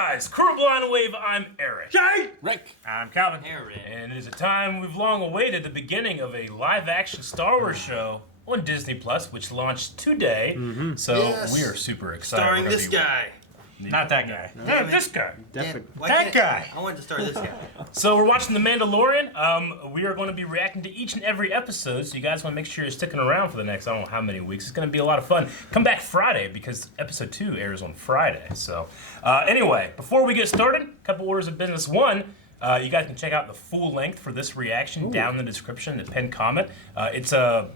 guys? Crew Blind Wave, I'm Eric. Jay! Rick. I'm Calvin. Aaron. And it is a time we've long awaited, the beginning of a live-action Star Wars show on Disney Plus, which launched today. So we are super excited. Starring this guy. Not that guy. Yeah, this guy. That guy. I wanted to star this guy. So we're watching The Mandalorian. We are going to be reacting to each and every episode, so you guys want to make sure you're sticking around for the next, I don't know how many weeks. It's going to be a lot of fun. Come back Friday, because episode 2 airs on Friday. So anyway, before we get started, a couple orders of business. One, you guys can check out the full length for this reaction down in the description, the pinned comment. It's a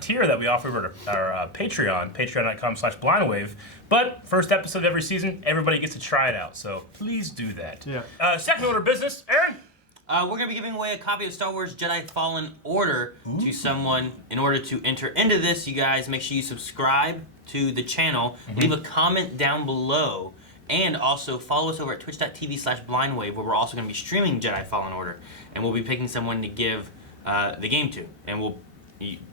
tier that we offer over at our Patreon, patreon.com/blindwave. But first episode of every season, everybody gets to try it out. So please do that. Yeah. Second order of business, Aaron? We're going to be giving away a copy of Star Wars Jedi Fallen Order to someone. In order to enter into this, you guys make sure you subscribe to the channel, leave a comment down below, and also follow us over at twitch.tv/blindwave, where we're also going to be streaming Jedi Fallen Order. And we'll be picking someone to give the game to. And we'll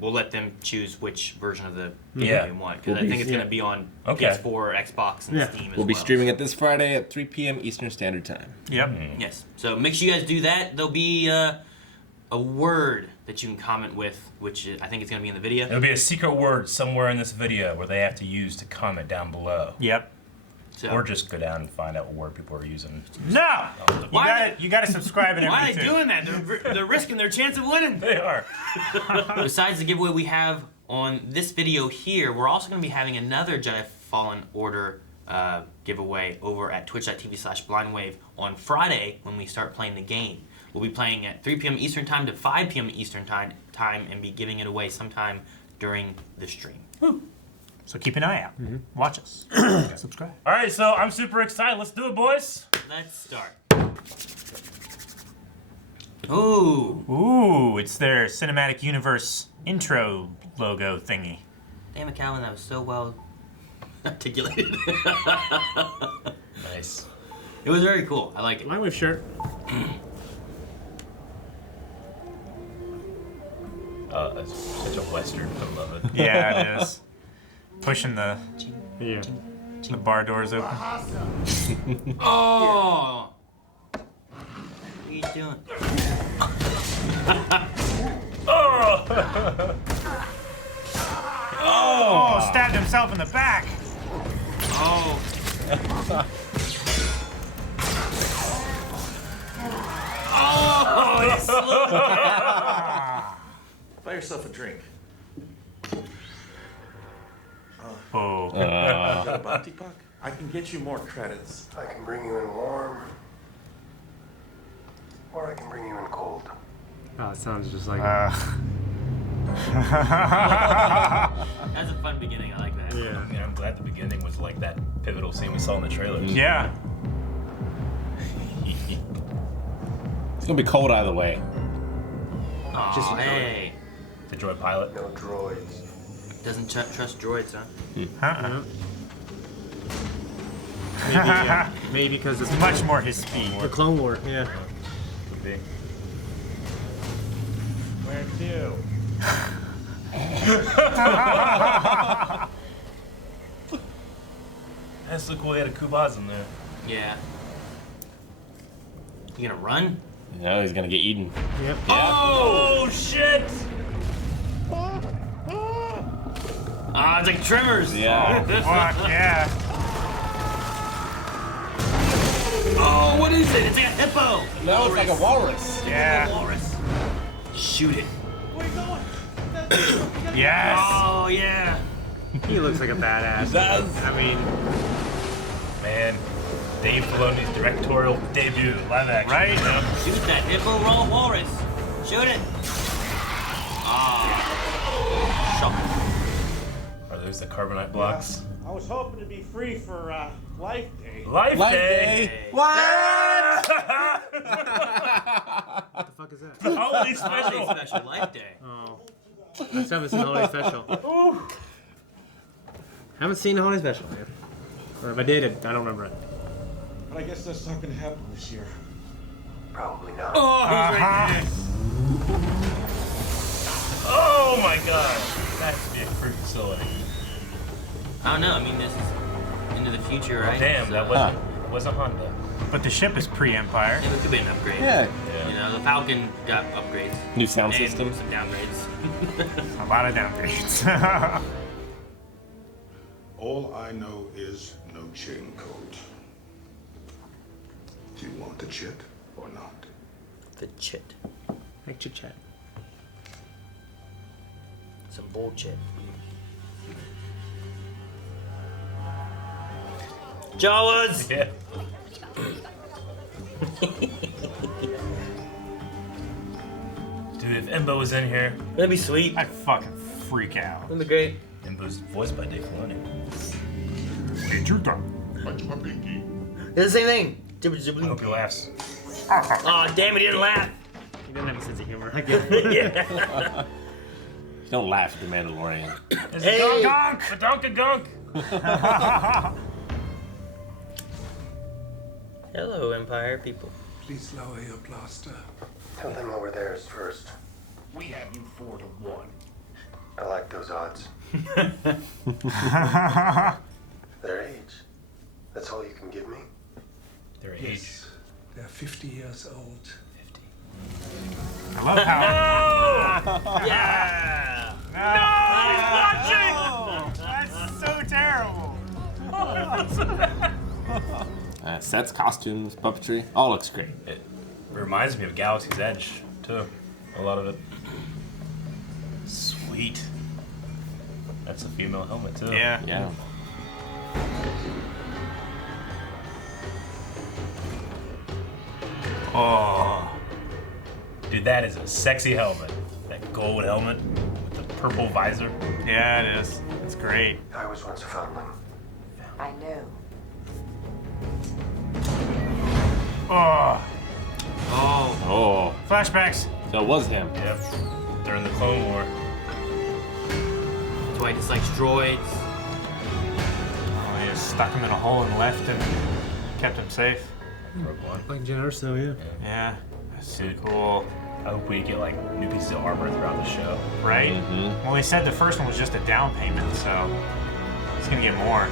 let them choose which version of the game they want. Because I think it's going to be on PS4, Xbox, and Steam as well. We'll be streaming it this Friday at 3 p.m. Eastern Standard Time. Yep. Yes. So make sure you guys do that. There'll be a word that you can comment with, which I think is going to be in the video. There'll be a secret word somewhere in this video where they have to use to comment down below. Yep. So, Or just go down and find out what word people are using. No! You gotta subscribe and why are everything. they doing that? They're risking their chance of winning. They are. Besides the giveaway we have on this video here, we're also going to be having another Jedi Fallen Order giveaway over at twitch.tv/blindwave on Friday when we start playing the game. We'll be playing at 3 p.m. Eastern Time to 5 p.m. Eastern Time and be giving it away sometime during the stream. Woo. So keep an eye out. Watch us. Subscribe. All right, so I'm super excited. Let's do it, boys. Let's start. Ooh. Ooh, it's their cinematic universe intro logo thingy. Damn it, Calvin, that was so well articulated. Nice. It was very cool. I like it. Blindwave shirt. That's such a Western. I love it. Yeah, it is. Pushing the Yeah. bar doors open. Oh! What are you doing? Oh, stabbed himself in the back. Oh. Oh, it's Buy yourself a drink. Oh. You got a bounty puck? I can get you more credits. I can bring you in warm, or I can bring you in cold. Oh, it sounds just like That's a fun beginning. I like that. yeah. Yeah, I'm glad the beginning was like that pivotal scene we saw in the trailers. Yeah. It's gonna be cold either way. Oh, Just- hey. The droid pilot. No droids. Doesn't trust droids, huh? Maybe because it's Much more his speed. the Clone War. Yeah. Could be. Where to? That's so cool. He had a Kubaz in there. Yeah. You gonna run? You know, he's gonna get eaten. Yep. Oh shit! Ah, it's like Tremors. Yeah. Fuck yeah. Oh, what is it? It's like a hippo. No, it's like a walrus. Yeah. Walrus. Shoot it. Yes. Oh, yeah. He looks like a badass. He does. I mean, Man, Dave Filoni's directorial debut, live action. Right? Shoot that hippo raw walrus. Shoot it. Ah. Shock. Are those the carbonite blocks? I was hoping to be free for Life Day. Life Life Day! Day. What? what the fuck is that? The holiday Holiday special! special, Life Day. Oh. Let's have this holiday special. Haven't seen the holiday special, man. Or if I did, I don't remember it. But I guess that's not going to happen this year. Probably not. Oh, he's right there. Oh my god! That has to be a crew facility. I don't know. I mean, this is into the future, right? Damn, So- that wasn't. was a Honda. But the ship is pre-Empire. Yeah, it could be an upgrade. Yeah. You know, the Falcon got upgrades. New sound And system. some downgrades. A lot of downgrades. All I know is no chain code. Do you want the chit or not? The chit. Like chit chat. Some bullshit. Jawas! Yeah. Dude, if Embo was in here, That'd be sweet. I'd fucking freak out. That'd be great. Embo's voiced by Dave Filoni. Major Dom. Watch my pinky. It's the same thing. I hope he laughs. Oh, damn, he didn't laugh. He doesn't have a sense of humor. I get it. Yeah. Don't laugh at the Mandalorian. It's Hey. a gunk! A donka gunk! Hello, Empire people. Please lower your blaster. Tell them lower theirs first. We have you 4 to 1. I like those odds. Their age. That's all you can give me? Their age. Yes, they're 50 years old. I love how. Yeah! That's so terrible. Sets, costumes, puppetry, all looks great. It reminds me of Galaxy's Edge, too. A lot of it. Sweet. That's a female helmet, too. Yeah. Yeah. Oh. Dude, that is a sexy helmet. That gold helmet with the purple visor. Yeah, it is. It's great. I was once a foundling. I know. Oh. Oh, Oh, Flashbacks. so it was him. Yep. During the Clone War. that's why he dislikes droids. Oh, he just stuck him in a hole and left and kept him safe. Rogue One. Like Jen Erso, yeah. Yeah. That's so Dude. cool. I hope we get like new pieces of armor throughout the show. Right? Mhm. Well, he said the first one was just a down payment, so he's gonna get more.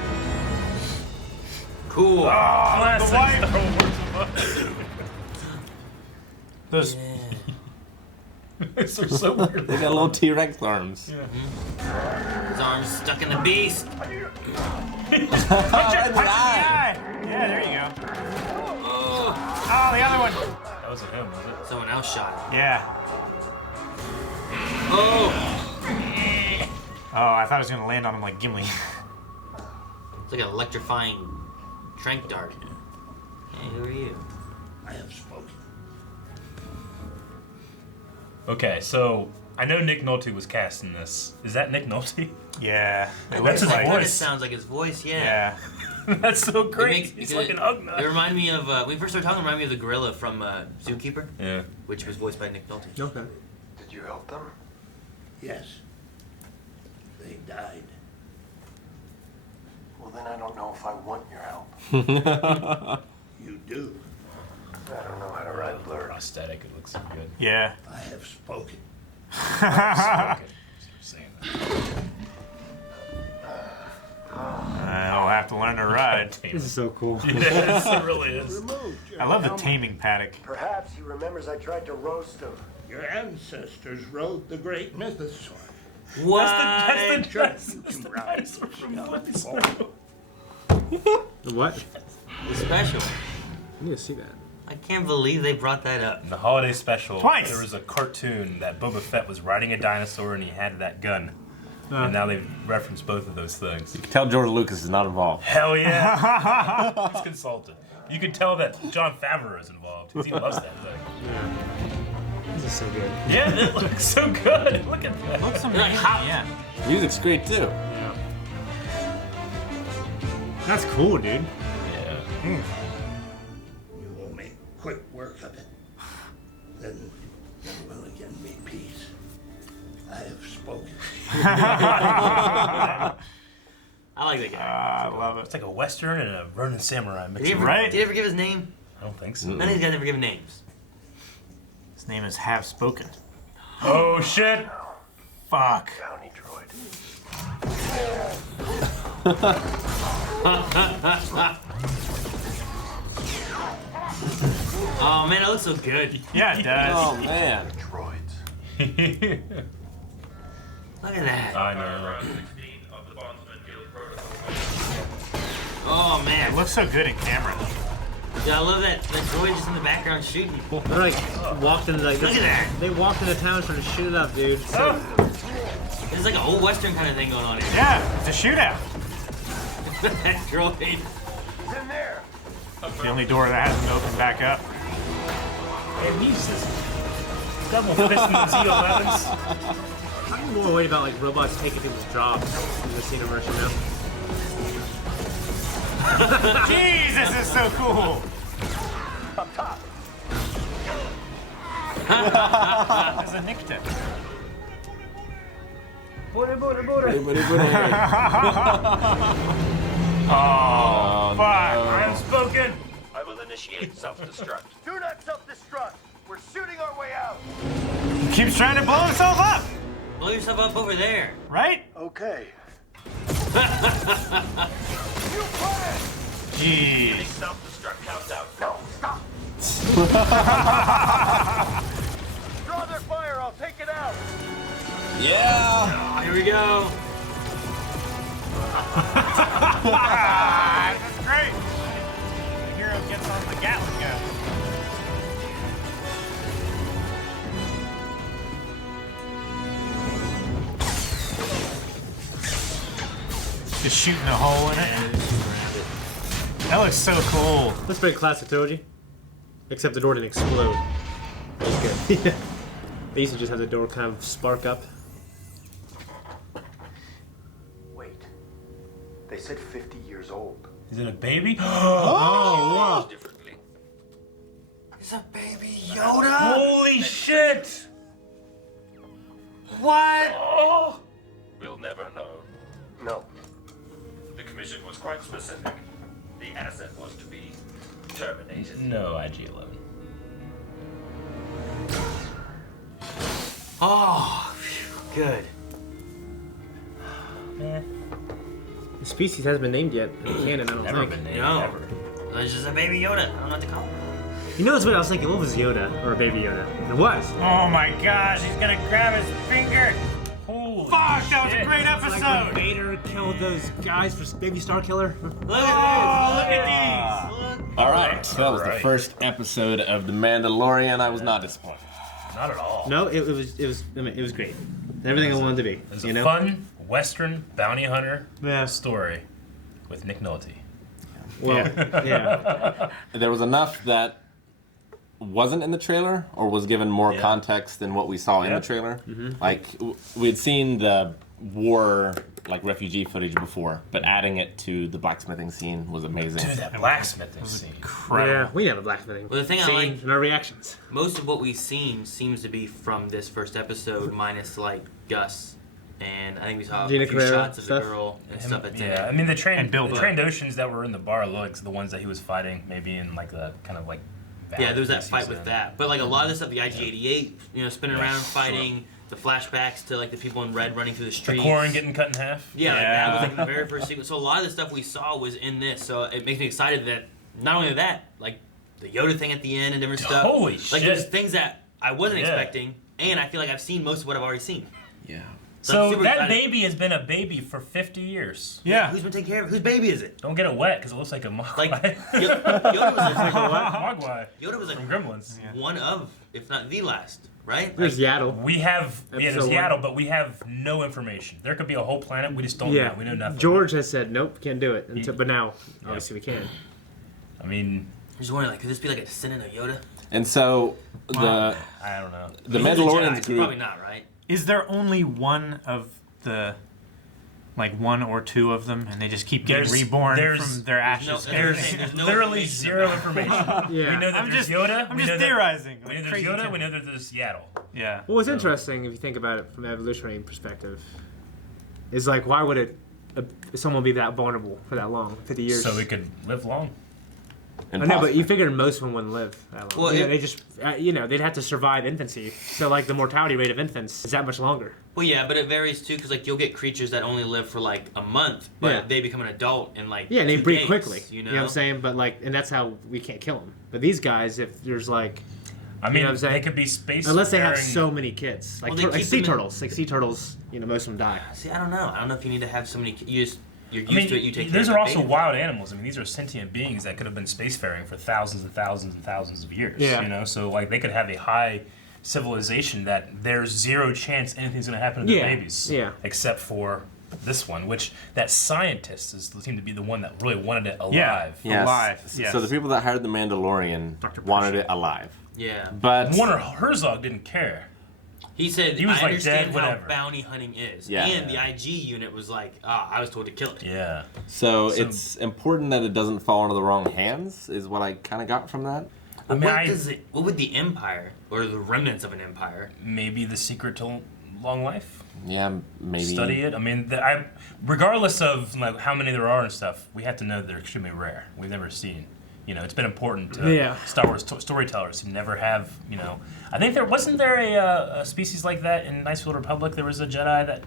Cool. Classic wife. Star Wars. Those. They're so weird. They got little T-Rex arms. His arms stuck in the beast. Punch the eye. Yeah, there you go. Oh, the other one. That wasn't him, was it? Someone else shot him. Yeah. Oh! Oh, I thought it was gonna land on him like Gimli. It's like an electrifying trank dart. Hey, who are you? I have spoken. Okay, so I know Nick Nolte was cast in this. Is that Nick Nolte? Yeah. It That's looks his like. It voice. sounds like his voice, Yeah. That's so It great. makes- He's it- like an Ugnaught. It reminded me of, when we first started talking, it reminded me of the gorilla from Zookeeper, Yeah. which was voiced by Nick Nolte. Okay. Did you help them? Yes. They died. Well, then I don't know if I want your help. You do. I don't know how to ride blur. Prosthetic, it looks so good. Yeah. I have spoken. Okay. Saying that. I'll have to learn to ride. This is so cool. Yes, it really is. Removed your I love the helmet. taming paddock. Perhaps he remembers I tried to roast him. Your ancestors rode the great mythosaur. What? That's the ride. dinosaur from Flintstone. The what? The special. I need to see that. I can't believe they brought that up. In the holiday special, Twice. there was a cartoon that Boba Fett was riding a dinosaur and he had that gun. Uh. And now they've referenced both of those things. You can tell George Lucas is not involved. Hell yeah! He's consulted. You could tell that Jon Favreau is involved because he loves that thing. This is so good. Yeah, it looks so good. Look at that. Looks Like, amazing. how- Yeah. Music's great too. Yeah. That's cool, dude. Yeah. You will make quick work of it. Then there will again be peace. I have spoken. I like that guy. I love it. It's like a Western and a Ronin Samurai Did mixed he, ever, Right. did he ever give his name? I don't think so. None of these guys ever give names. His name is Have Spoken. Oh shit! Fuck. Bounty droid. Oh man, it looks so good. Yeah, it does. Oh man. Droids. Look at that. I know. Oh It man. looks so good in camera. Yeah, I love that. That droid just in the background shooting. They like walked into like. Look at that. They walked into town trying to shoot it up, dude. There's like a whole Western kind of thing going on here. Yeah, it's a shootout. That droid. He's in there. The only door that hasn't opened back up. And he's just double fisting the Z11s. I'm more worried about like robots taking people's jobs in this universe, you know? Jeez, this is so cool. Up top. There's a Nick tip. Booty, booty, booty. Oh, fuck. I am spoken. I will initiate self-destruct. Do not self-destruct. We're shooting our way out. He keeps trying to blow himself up, Blow yourself up over there. right? Okay. Jeez. Self-destruct countdown. No, stop. Draw their fire. I'll take it out. Yeah. Oh, here we go. That's great. The hero gets on the Gatling gun. Just shooting a hole in it. That looks so cool. That's pretty classic trilogy. Except the door didn't explode. That was good. They used to just have the door kind of spark up. Wait. They said 50 years old. Is it a baby? Oh, wow. Differently. It's a baby Yoda. Holy shit! What? Oh! We'll never know. No. The commission was quite specific. The asset was to be terminated. No, IG-11. Oh, phew, good. Man, The species hasn't been named yet in canon, I don't never think. been named No. ever. It's just a baby Yoda. I don't know what to call him. You know what's weird? I was thinking, what was Yoda? Or a baby Yoda? It was. Oh my gosh, he's gonna grab his finger. Holy Fuck, that was a shit. great Like when episode. Vader killed those guys for Baby Star Killer. Look Oh, at look this. at Look. All right. That was the Alright. first episode of The Mandalorian. I was not disappointed. Not at all. No, it was I mean, it was great. Everything I wanted to be. It was you a know? fun Western bounty hunter Yeah. story with Nick Nolte. Well, yeah. There was enough that wasn't in the trailer or was given more Yeah. context than what we saw in Yeah. the trailer. Like we'd seen the war, like refugee footage before, but adding it to the blacksmithing scene was amazing. Dude, that blacksmithing scene. Incredible. Yeah, we have a blacksmithing. Well, the thing I scene like- and our reactions. Most of what we've seen seems to be from this first episode, minus like Gus, and I think we saw Gina a few Carrera shots of stuff. the girl and stuff that's in Yeah, I it. mean the trained Bill Burr. Oceans that were in the bar look like the ones that he was fighting, maybe in like the kind of like. Yeah, there was that battle fight he's with in. that. But like a lot of the stuff, the IG-88, you know, spinning around, fighting, the flashbacks to like the people in red running through the The streets. corn getting cut in half. Yeah, like, that Yeah. was like the very first sequence. So a lot of the stuff we saw was in this. So it makes me excited that not only that, like the Yoda thing at the end and different stuff. Holy Like shit. there's things that I wasn't Yeah. expecting, and I feel like I've seen most of what I've already seen. Yeah. So, So I'm super that excited. baby has been a baby for 50 years. Yeah. Who's been taking care of it? Whose baby is it? Don't get it wet because it looks like a mogwai. Like Yoda was like, Mogwai Yoda was like from Gremlins. one of, if not the last, right? There's Yaddle. We have there's Episode one. Yaddle, but we have no information. There could be a whole planet we just don't Yeah. know. We know nothing. George has said, nope, can't do it. Until, but now, obviously, we can. I mean, I'm just wondering, like, could this be like a descendant of Yoda? And so the I don't know. the He's a Jedi, Mandalorian so group. probably not, right? Is there only one of the, like one or two of them, and they just keep getting reborn from their ashes? There's no Literally information zero about it. information. Yeah. We know that I'm there's just, Yoda. I'm we just know that- theorizing. We know like there's crazy Yoda. town. We know that there's Yaddle. Yeah. Well, what's interesting, if you think about it from an evolutionary perspective, is like, why would someone be that vulnerable for that long? 50 years? So we could live long. I know, but you figured most of them wouldn't live that long. Well, They just, they'd have to survive infancy. So, like, the mortality rate of infants is that much longer. Well, yeah, but it varies too, because like you'll get creatures that only live for like a month, but Yeah. they become an adult in like Yeah, and they 2 breed days, quickly. You know? What I'm saying? But, like, and that's how we can't kill them. But these guys, if there's, like... I mean, you know what I'm saying? they could be space. Unless they have faring- so many kids. Like, Well, they like keep sea them in- turtles. Like, sea turtles, most of them die. See, I don't know. I don't know if you need to have so many. You're used I mean, to it. You take. these care are of the also baby. wild animals. I mean, these are sentient beings that could have been spacefaring for thousands and thousands and thousands of years. Yeah. So like they could have a high civilization that there's zero chance anything's going to happen to their Yeah. babies. Yeah. Except for this one, which that scientist seemed to be the one that really wanted it alive. Yeah. Yes. Alive, yes. So the people that hired the Mandalorian Dr. wanted Pershing. it alive. Yeah. But Warner Herzog didn't care. He said, He was I like, understand "Dad, how whatever." bounty hunting is. Yeah. And the IG unit was like, I was told to kill it. Yeah. so So- it's important that it doesn't fall into the wrong hands, is what I kind of got from that. I mean, What would the Empire, or the remnants of an Empire, maybe the secret to long life. Yeah, maybe. Study it. I mean, regardless of like how many there are and stuff, we have to know they're extremely rare. We've never seen. It's been important to Star Wars storytellers who never have. I think wasn't there a species like that in Knights of the Old Republic. There was a Jedi that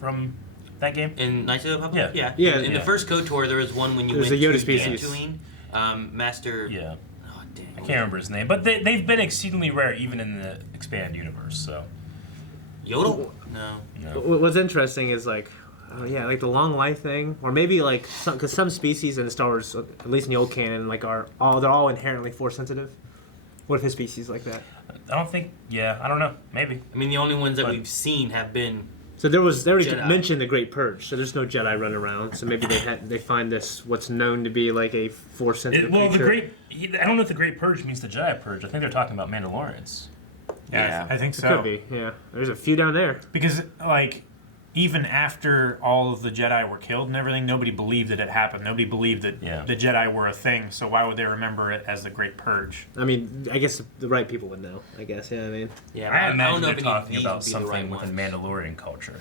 from that game. in Knights of the Republic? Yeah. Yeah, In the first KOTOR, there was one when you There's went a Yoda to species. Dantooine, Master. Yeah, Oh, dang. I can't remember his name, but they've been exceedingly rare even in the expanded universe. So Yodel? No. What's interesting is, like, like the long life thing, or maybe like because some species in Star Wars, at least in the old canon, like they're all inherently force sensitive. What if his species like that? I don't think. Yeah, I don't know. Maybe. I mean, the only ones that But- we've seen have been. So they already Jedi. mentioned the Great Purge, so there's no Jedi running around. So maybe they find this what's known to be like a force sensitive creature. I don't know if the Great Purge means the Jedi Purge. I think they're talking about Mandalorians. Yeah, I think It so. could be, yeah. There's a few down there. Because, like, even after all of the Jedi were killed and everything, nobody believed that it happened. Nobody believed that the Jedi were a thing, so why would they remember it as the Great Purge? I mean, I guess the right people would know, I guess, yeah, I mean. Yeah, I don't imagine know they're if any of talking these about would be the something right within ones. Mandalorian culture,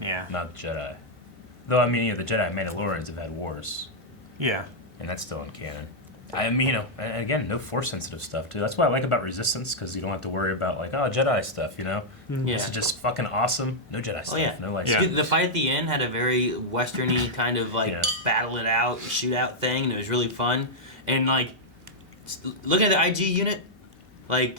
Yeah. not Jedi. Though, I mean, the Jedi and Mandalorians have had wars, Yeah. and that's still in canon. I mean, and again, no force-sensitive stuff, too. That's what I like about Resistance, because you don't have to worry about, like, Jedi stuff, Yeah. This is just fucking awesome. No Jedi stuff, yeah. no light Yeah. stuff. Dude, the fight at the end had a very westerny kind of like Yeah. battle it out, shootout thing, and it was really fun. And like, looking at the IG unit, like,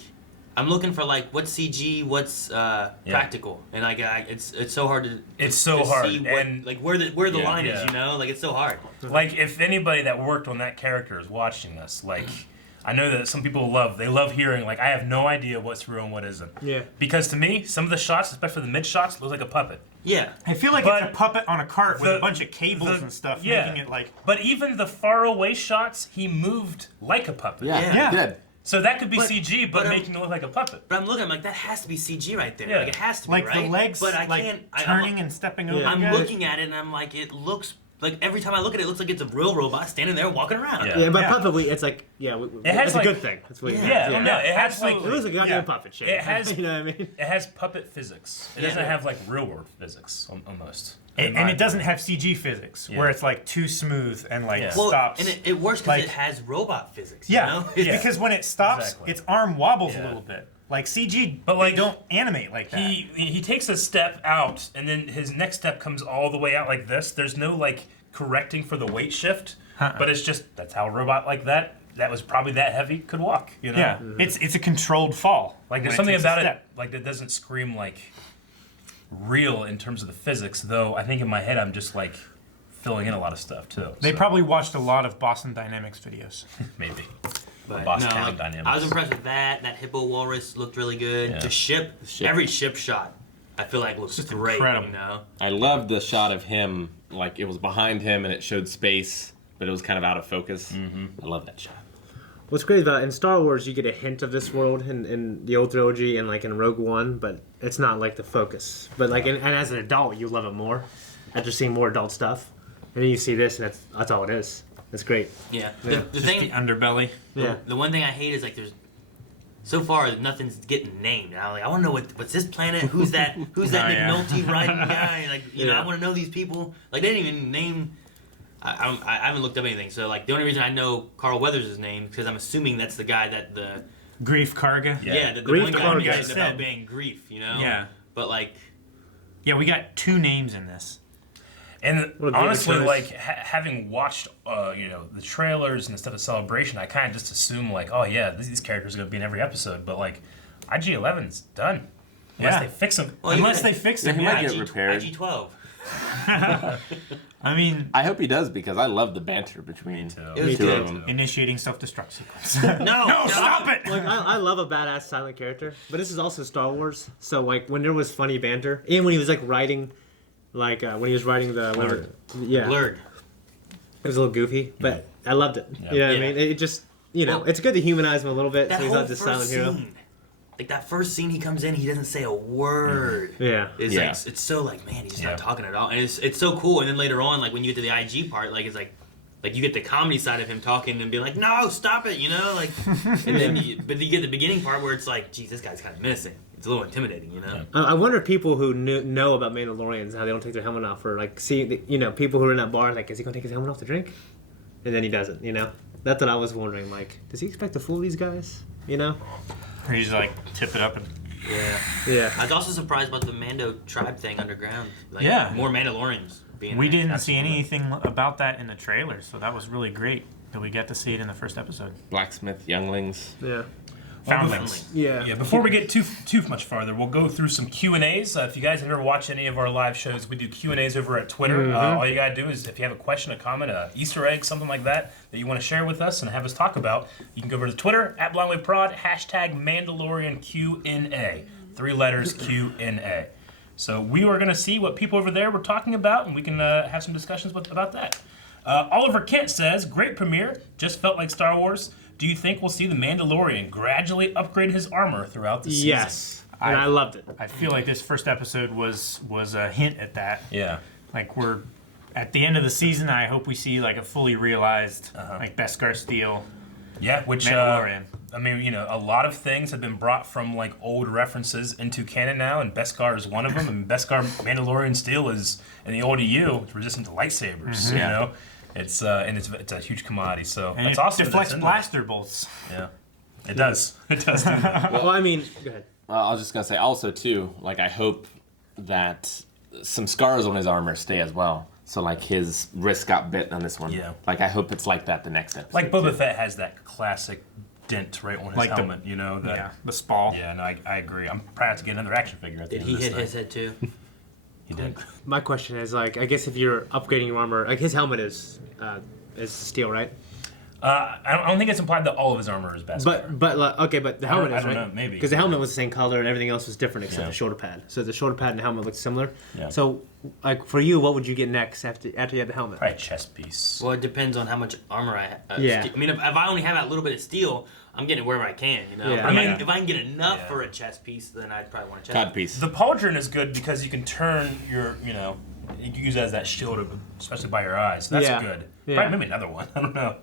I'm looking for like what's CG, what's practical, and like it's so hard to It's so to hard, see what, and- like where the Yeah, line is, yeah. like it's so hard. Like, if anybody that worked on that character is watching this, like, I know that some people love hearing, like, I have no idea what's real and what isn't. Yeah. Because to me, some of the shots, especially the mid shots, look like a puppet. Yeah. I feel like But it's a puppet on a cart with the- a bunch of cables and stuff, yeah. making it like... But even the far away shots, he moved like a puppet. Yeah. He did. So that could be But- CG, but but, making it look like a puppet. But I'm looking, I'm like, that has to be CG right there. Yeah. Like it has to be, Like right? the legs, but I like can't. turning and stepping over. I'm the guy. looking at it and I'm like, it looks like every time I look at it, it looks like it's a real robot standing there walking around. Yeah. Yeah, but Yeah. puppet, it's like, has, it's like- a good thing. That's what Yeah. Yeah, no, it has like It looks like a goddamn Yeah. puppet shit. It has- you know what I mean? it has puppet physics. It Yeah. doesn't have like real world physics almost. And it doesn't have CG physics, Yeah. where it's like too smooth and like Yeah. Well, stops. and it works because Like- it has robot physics. yeah, You know? Yeah. because when it stops, Exactly. its arm wobbles Yeah. a little bit. Like CG, But, like, they don't animate like that. He takes a step out, and then his next step comes all the way out like this. There's no like correcting for the weight shift, but it's just that's how a robot like that was probably that heavy could walk. Yeah, it's a controlled fall. Like there's when something takes a about it step. like that doesn't scream like real in terms of the physics. Though I think in my head I'm just like filling in a lot of stuff too. They so probably watched a lot of Boston Dynamics videos. maybe. But Boss no, Town like, Dynamics. I was impressed with that. That hippo walrus looked really good. Yeah. The ship, every ship shot, I feel like looks Just great. incredible. You know? I loved the shot of him, like it was behind him and it showed space, but it was kind of out of focus. I love that shot. What's great about in Star Wars, you get a hint of this world in the old trilogy and like in Rogue One, but it's not like the focus. But like, and as an adult, you love it more after seeing more adult stuff. And then you see this, and that's all it is. It's great. Yeah. Yeah. The Just thing, the underbelly. Yeah. the one thing I hate is like there's. So far, nothing's getting named. I want to know what's this planet? Who's that? Who's that Oh, yeah. McNulty riding guy? Like, you know, Yeah. I want to know these people. Like, they didn't even name. I haven't looked up anything. So like the only reason I know Carl Weathers' name because I'm assuming that's the guy that the Grief Karga. the Grief one guy Karga. who guys Said. about being Grief, you know. Yeah. But like, Yeah, we got 2 names in this. And What a honestly, choice. like having watched, the trailers and the stuff at Celebration, I kind of just assume like, oh yeah, these characters are gonna be in every episode. But like, IG-11's done unless Yeah. they fix them. well, Unless you- they fix Yeah, it. he might Yeah. get repaired. IG-12. I mean, I hope he does because I love the banter between too. the Me two too. of them. initiating self-destruct sequence. No, Stop it! Like I love a badass silent character, but this is also Star Wars. So like when there was funny banter, and when he was like writing, like when he was writing the yeah, Blurred. it was a little goofy, but I loved it. Yeah. You know what Yeah. I mean? It just Well, it's good to humanize him a little bit, That so he's whole not just first silent hero. scene, like that first scene he comes in, he doesn't say a word. Yeah. It's Yeah. like it's so like man, he's just Yeah. not talking at all, and it's so cool. And then later on, like when you get to the IG part, like it's like you get the comedy side of him talking and being like, no, stop it, you know, like. And then but you get the beginning part where it's like, geez, this guy's kind of menacing. It's a little intimidating, you know. I wonder if people who know about Mandalorians how they don't take their helmet off, or like see people who are in that bar like, is he gonna take his helmet off to drink? And then he doesn't. That's what I was wondering. Like, does he expect to fool these guys? Or he's like, tip it up and... Yeah. Yeah. I was also surprised about the Mando tribe thing underground. Like, Yeah. More Mandalorians being. We there. didn't see anything about that in the trailer, so that was really great that we get to see it in the first episode. Blacksmith, younglings. Yeah. Foundlings. Yeah. Yeah, before we get too much farther, we'll go through some Q&As. If you guys have ever watched any of our live shows, we do Q&As over at Twitter. All you gotta do is, if you have a question, a comment, a Easter egg, something like that you want to share with us and have us talk about, you can go over to Twitter, @BlindWayProd, #Mandalorian Q&A. 3 letters, Q&A. So we are gonna see what people over there were talking about, and we can have some discussions about that. Oliver Kent says, great premiere, just felt like Star Wars. Do you think we'll see the Mandalorian gradually upgrade his armor throughout the season? Yes. And I loved it. I feel like this first episode was a hint at that. Yeah. Like we're at the end of the season. I hope we see like a fully realized like Beskar Steel Yeah, which Mandalorian. I mean, a lot of things have been brought from like old references into canon now, and Beskar is one of them. And Beskar Mandalorian steel is in the old EU, it's resistant to lightsabers. You know, it's a huge commodity. So And it's it awesome. that deflects it's in there. blaster bolts. Yeah, it does. It does. Do that. Well, I mean, go ahead. I was just gonna say also too, like I hope that some scars on his armor stay as well. So like his wrist got bit on this one. Yeah. Like I hope it's like that the next episode. Like Boba too. Fett has that classic dent right on his Like the- helmet. That, Yeah, the spall. Yeah, no, I agree. I'm proud to get another action figure at the Did end he of this hit thing. his head too? He did. My question is like, I guess if you're upgrading your armor, like his helmet is steel, right? I don't think it's implied that all of his armor is Beskar. But like, okay, but the helmet I is don't right. know, maybe. Because the helmet was the same color and everything else was different except Yeah. the shoulder pad. So the shoulder pad and the helmet look similar. Yeah. So like for you, what would you get next after you had the helmet? Probably a chest piece. Well, it depends on how much armor I have. Yeah. I mean, if I only have that little bit of steel, I'm getting it wherever I can, you know? Yeah. I mean, Yeah. if I can get enough Yeah. for a chest piece, then I'd probably want a chest Cod piece. The pauldron is good because you can turn your, you can use it as that shield, especially by your eyes. So that's Yeah. good. Yeah. Probably maybe another one. I don't know.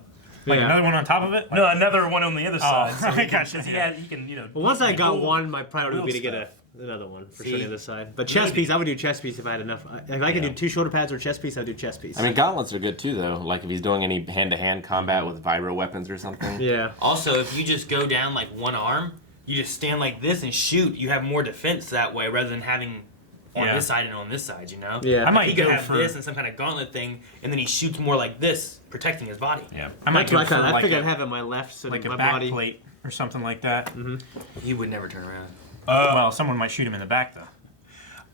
Like Yeah. another one on top of it. No, another one on the other side. So I gotcha. he can, Well, once I got dual- one, my priority would be to dual get another one for sure on See? the other side. But chest piece, I would do chest piece if I had enough. If I could Yeah. do 2 shoulder pads or chest piece, I'd do chest piece. I mean, gauntlets are good too, though. Like if he's doing any hand-to-hand combat with vibro weapons or something. yeah. Also, if you just go down like one arm, you just stand like this and shoot, you have more defense that way rather than having on Yeah. this side and on this side, you know? Yeah. I might He could go have for. this and some kind of gauntlet thing, and then he shoots more like this, protecting his body. Yeah. I might That's go what for I like figured I'd a, have it on my left, so like that a my back body. plate or something like that. He would never turn around. Well, someone might shoot him in the back though.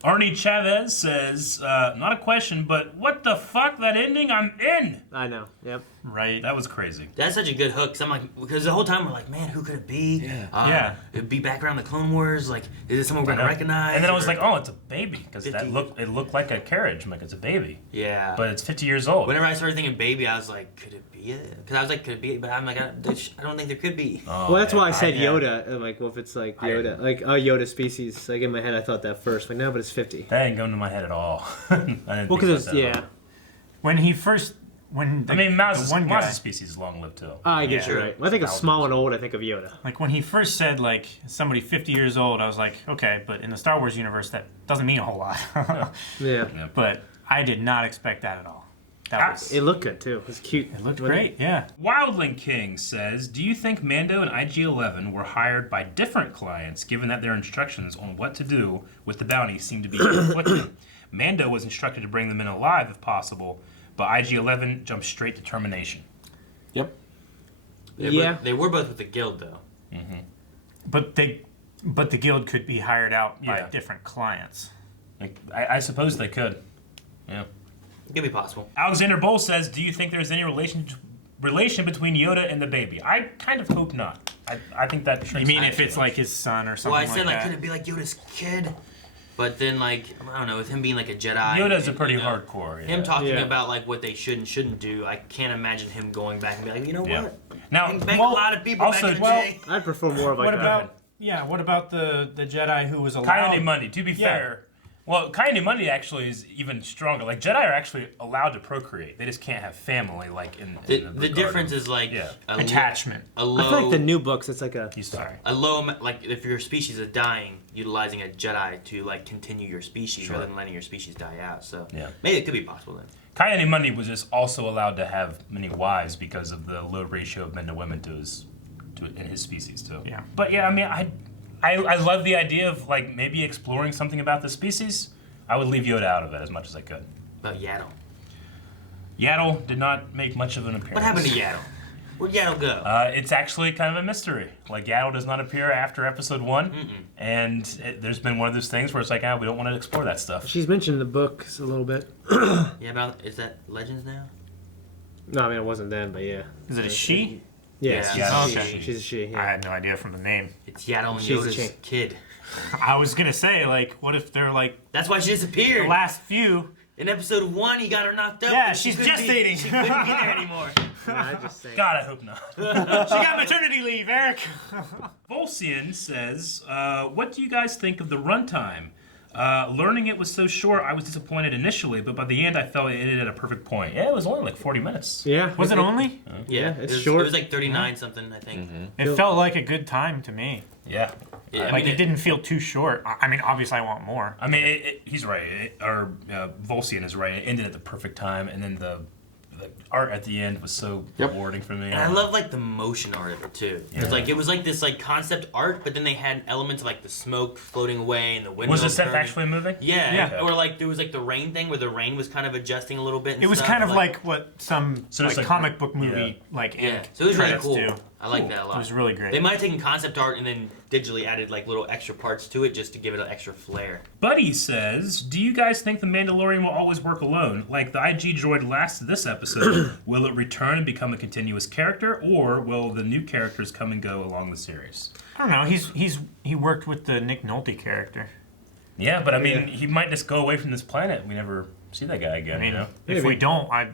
Arnie Chavez says, not a question, but what the fuck, that ending? I'm in! I know. Yep. Right. That was crazy. That's such a good hook. Cause I'm like, because the whole time we're like, man, who could it be? Yeah. It'd be back around the Clone Wars. Like, is it someone we're gonna recognize? And then I was or- like, oh, it's a baby. Because 50. it looked like a carriage. I'm like, it's a baby. yeah. But it's 50 years old. Whenever I started thinking baby, I was like, could it be it? Because I was like, could it be it? But I'm like, I don't think there could be. Oh, Well, that's why I yeah. said Yeah. Yoda. I'm like, well, if it's like Yoda, like a Yoda species, like in my head, I thought that first. Like, no, but it's 50. That ain't going to my head at all. I didn't Well, think because about that at yeah. all. When he first, when the, I mean, the Maz's one guy, species is long-lived, too. I get Yeah. you right. When I think of small and old, I think of Yoda. like when he first said like somebody 50 years old, I was like, okay, but in the Star Wars universe, that doesn't mean a whole lot. Yeah. But I did not expect that at all. That was, It looked good too. It was cute. it looked great, yeah. Wildling King says, do you think Mando and IG-11 were hired by different clients, given that their instructions on what to do with the bounty seem to be conflicting? Mando was instructed to bring them in alive if possible, but IG-11 jumped straight to termination. Yep. They were both with the guild, though. But the guild could be hired out by Yeah. different clients. Like, I suppose they could. Yeah. It could be possible. Alexander Bowl says, do you think there's any relation between Yoda and the baby? I kind of hope not. I think that... You mean if it's like his son or something Well, I said, like could that? it be like Yoda's kid? But then, like, I don't know, with him being like a Jedi... Yoda's a and, pretty you know, hardcore, yeah. Him talking Yeah. about, like, what they should and shouldn't do, I can't imagine him going back and be like, you know Yeah. what? Now, He banged a lot of people also, back in the day. I'd prefer more of like What a- about what about the Jedi who was allowed? Kaine Mundi, to be Yeah. fair. Well, Kaine Mundi actually is even stronger. Like, Jedi are actually allowed to procreate. They just can't have family, like, in The regard difference of- is, like, Yeah. Attachment. a low... I feel like the new books, it's like a. He's sorry. A low, like, if your species is dying, utilizing a Jedi to, like, continue your species Sure. rather than letting your species die out. So Yeah. maybe it could be possible then. Kaine Mundi was just also allowed to have many wives because of the low ratio of men to women in his species, too. Yeah. But, yeah, I mean, I love the idea of, like, maybe exploring something about the species. I would leave Yoda out of it as much as I could. About Yaddle. Yaddle did not make much of an appearance. What happened to Yaddle? Where'd Yaddle go? It's actually kind of a mystery. Like, Yaddle does not appear after episode 1, and there's been one of those things where it's like, we don't want to explore that stuff. She's mentioned in the books a little bit. Yeah, is that Legends now? No, I mean it wasn't then, but yeah. Is it a she? Yeah, Yeah, she's, okay. she's a she. I Yeah. had no idea from the name. It's Yaddle and She's a Yoda's chick. kid. I was gonna say, like, what if they're like That's why she the disappeared. last few? In episode 1, he got her knocked up. Yeah, and she she's couldn't gestating. She couldn't be there anymore. I just think. God, I hope not. She got maternity leave, Eric. Volsian says, what do you guys think of the runtime? Learning it was so short, I was disappointed initially, but by the end, I felt it ended at a perfect point. Yeah, it was only like 40 minutes. Yeah. Was it only? Yeah, it's it was, short. It was like 39 something, I think. It felt like a good time to me. Yeah. Yeah, I Like mean, it didn't feel too short. I mean, obviously I want more. I mean, he's right. Volsian is right. It ended at the perfect time, and then the art at the end was so rewarding for me. And I love like the motion art of it too. It's like it was like this like concept art, but then they had elements of like the smoke floating away and the window. Was the set turning. actually moving? Yeah, Yeah. or like there was like the rain thing where the rain was kind of adjusting a little bit. And It was stuff. kind of like what some So it's like like- comic book movie like yeah. end So it was really credits cool. do. I like that a lot. It was really great. They might have taken concept art and then digitally added like little extra parts to it just to give it an extra flair. Buddy says, do you guys think the Mandalorian will always work alone? Like the IG droid last this episode, will it return and become a continuous character, or will the new characters come and go along the series? I don't know. He worked with the Nick Nolte character. Yeah, but I mean, he might just go away from this planet. We never see that guy again, I mean, you know? if Maybe. we don't, I I'd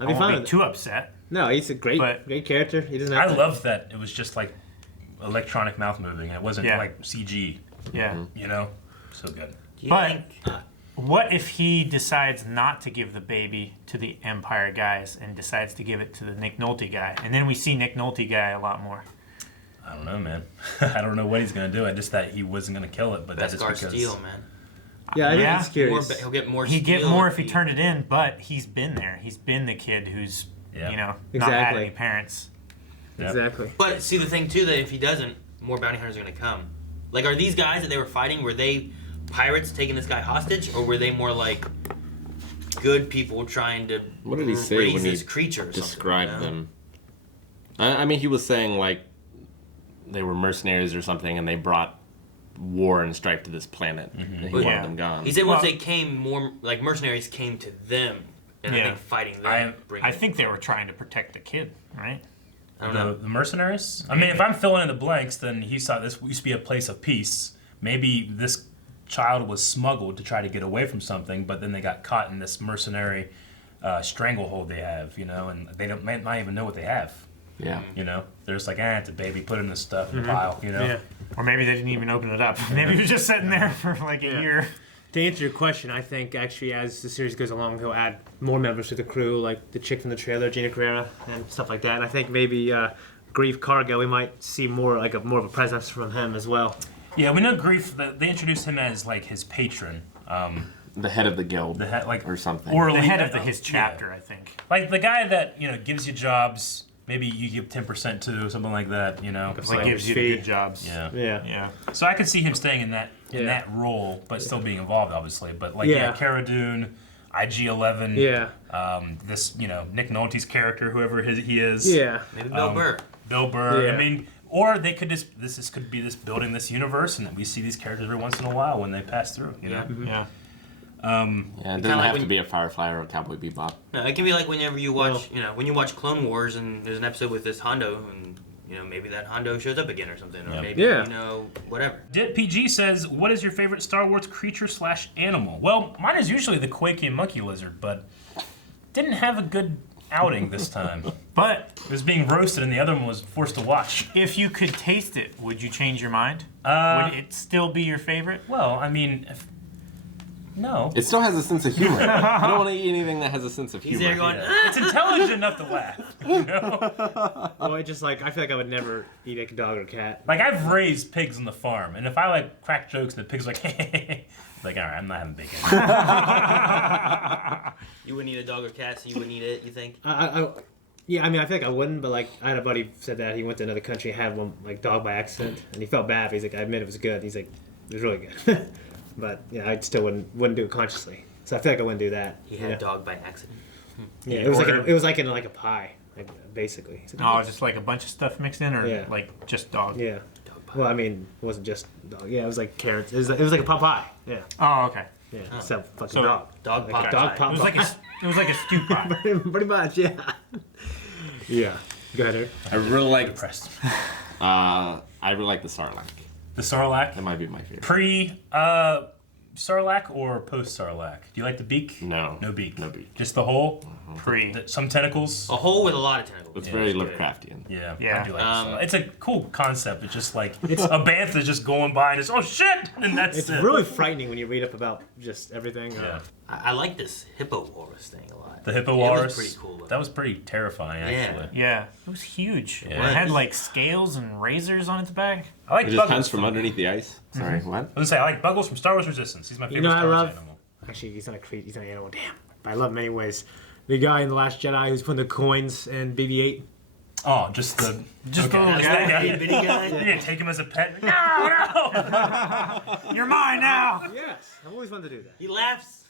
be won't fine be with it. too upset. No, he's a great But- character. He doesn't I have to. love that it was just like electronic mouth moving. It wasn't Yeah. like CG, Yeah. you know? So good. Do you But think, what if he decides not to give the baby to the Empire guys and decides to give it to the Nick Nolte guy, and then we see Nick Nolte guy a lot more? I don't know, man. I don't know what he's going to do. I just thought he wasn't going to kill it, but that's just Beskar because... Steel, man? Yeah, I think Yeah. he's curious. He'll get more. He'd get steel more if he turned it in, but he's been there. He's been the kid who's, Yeah. you know, not had Exactly. any parents. Yep. Exactly. But see the thing too that if he doesn't, more bounty hunters are gonna come. Like, are these guys that they were fighting, were they pirates taking this guy hostage, or were they more like good people trying to What did he say raise when he this creature? Or Describe something, you know? them. I mean, he was saying like they were mercenaries or something, and they brought war and strife to this planet. And he wanted Yeah. them gone. He said once Well- they came, more like mercenaries came to them, and I Yeah. think fighting them. bring I them think they were forward. trying to protect the kid, right? I don't know. The mercenaries? I mean, if I'm filling in the blanks, then he saw this used to be a place of peace. Maybe this child was smuggled to try to get away from something, but then they got caught in this mercenary stranglehold they have, you know, and they might not even know what they have. Yeah. You know, they're just like, it's a baby, put in this stuff in the pile, you know? Yeah. Or maybe they didn't even open it up. Maybe it was just sitting there for like a year. To answer your question, I think actually as the series goes along, he'll add more members to the crew, like the chick from the trailer, Gina Carrera, and stuff like that. And I think maybe Grief Cargo, we might see more of a presence from him as well. Yeah, we know Grief, they introduced him as like his patron. the head of the guild, The head, like, or something. or The lead- head of his chapter, I think. like the guy that gives you jobs. Maybe you give 10% to something like that. Like gives you the good jobs. Yeah. Yeah. So I could see him staying in that role, but still being involved, obviously. But like Cara Dune, IG-11. Yeah. This Nick Nolte's character, whoever he is. Yeah. Maybe Bill Burr. Bill Burr. Yeah. I mean, or they could just this could be this building this universe, and we see these characters every once in a while when they pass through. You know? Yeah. Yeah, it doesn't like have when- to be a Firefly or a Cowboy Bebop. No, it can be like whenever you watch, when you watch Clone Wars and there's an episode with this Hondo, and maybe that Hondo shows up again or something, or maybe whatever. Dit PG says, "What is your favorite Star Wars creature/animal?" Well, mine is usually the Quakian monkey lizard, but didn't have a good outing this time. But It was being roasted, and the other one was forced to watch. if you could taste it, would you change your mind? Would it still be your favorite? Well, I mean, no. It still has a sense of humor. I don't want to eat anything that has a sense of He's humor. there going, It's intelligent enough to laugh. Well, I feel like I would never eat a dog or cat. Like, I've raised pigs on the farm, and if I crack jokes, and the pig's like, like, all right, I'm not having bacon. you wouldn't eat a dog or cat, so you wouldn't eat it, you think? Yeah, I mean, I feel like I wouldn't, but like I had a buddy said that he went to another country and had one dog by accident, and he felt bad. But he's like, I admit it was good. He's like, it was really good. But I still wouldn't do it consciously. So I feel like I wouldn't do that. He had a dog by accident. Yeah, it was like in a pie, basically. He's like, Oh, just like a bunch of stuff mixed in, or like just dog? yeah. Well, I mean, it wasn't just dog. Yeah, it was like carrots. It was like a pot pie. Yeah. Oh, okay. Yeah. Except fucking So, dog. Dog Like pot a dog pie. pot It was like a stew pie. Pretty much, yeah. Yeah. Go ahead, Eric. I really like. Depressed. I really like the Sarlacc. The Sarlacc? That might be my favorite. Sarlacc or post Sarlacc? Do you like the beak? No. No beak. No beak. Just the hole? Pre. Some tentacles? A hole with a lot of tentacles. It's very Lovecraftian. Yeah. Yeah. I do like the Sarlacc. It's a cool concept. It's just like a bantha just going by and it's, oh shit! And that's It's it. really frightening when you read up about just everything. Yeah. I like this hippo walrus thing a lot. The hippo It walrus. was pretty cool. That was pretty terrifying, actually. Yeah, it was huge. Yeah. It had like scales and razors on its back. I like It just Buggles comes from underneath the ice. Sorry, what? I was gonna say, I like Buggles from Star Wars Resistance. He's my favorite You know, I Star Wars love. animal. Actually, he's not a creature. He's not an animal. Damn. But I love him anyways. The guy in The Last Jedi who's putting the coins in BB-8. Oh, just the Just the little Is guy. that guy? Hey, bitty guy. You didn't take him as a pet. No. You're mine now. Yes, I've always wanted to do that. He laughs.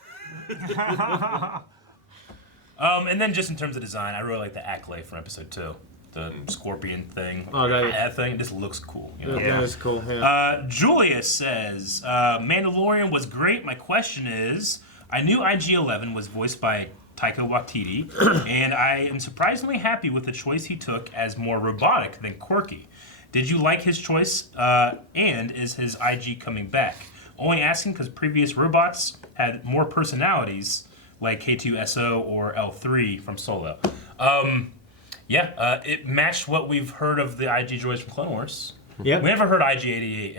And then just in terms of design, I really like the Acklay from Episode 2. The scorpion thing. Oh, that thing just looks cool. You know? That was cool. Yeah. Julius says, Mandalorian was great. My question is, I knew IG-11 was voiced by Taika Waititi, and I am surprisingly happy with the choice he took as more robotic than quirky. Did you like his choice, and is his IG coming back? Only asking because previous robots had more personalities, like K2SO or L3 from Solo. It matched what we've heard of the IG droids from Clone Wars. Yeah. We never heard IG-88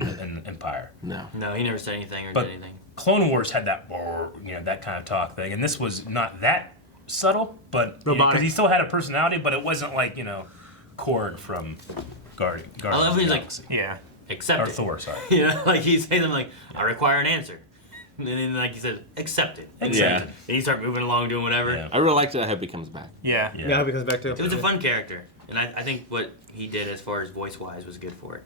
in Empire. No. No, he never said anything or But did anything. Clone Wars had that, that kind of talk thing, and this was not that subtle, but Robotic. because he still had a personality, but it wasn't like Korg from Guardians I love of when the he's like, Galaxy. Yeah. accept Or it. Thor, sorry. Like he's saying them like, I require an answer. And then like he said, accept it. Yeah. And you start moving along, doing whatever. Yeah. I really liked it. I hope he comes back. Yeah. Yeah, I hope he comes back too. It was a fun character. And I think what he did as far as voice-wise was good for it.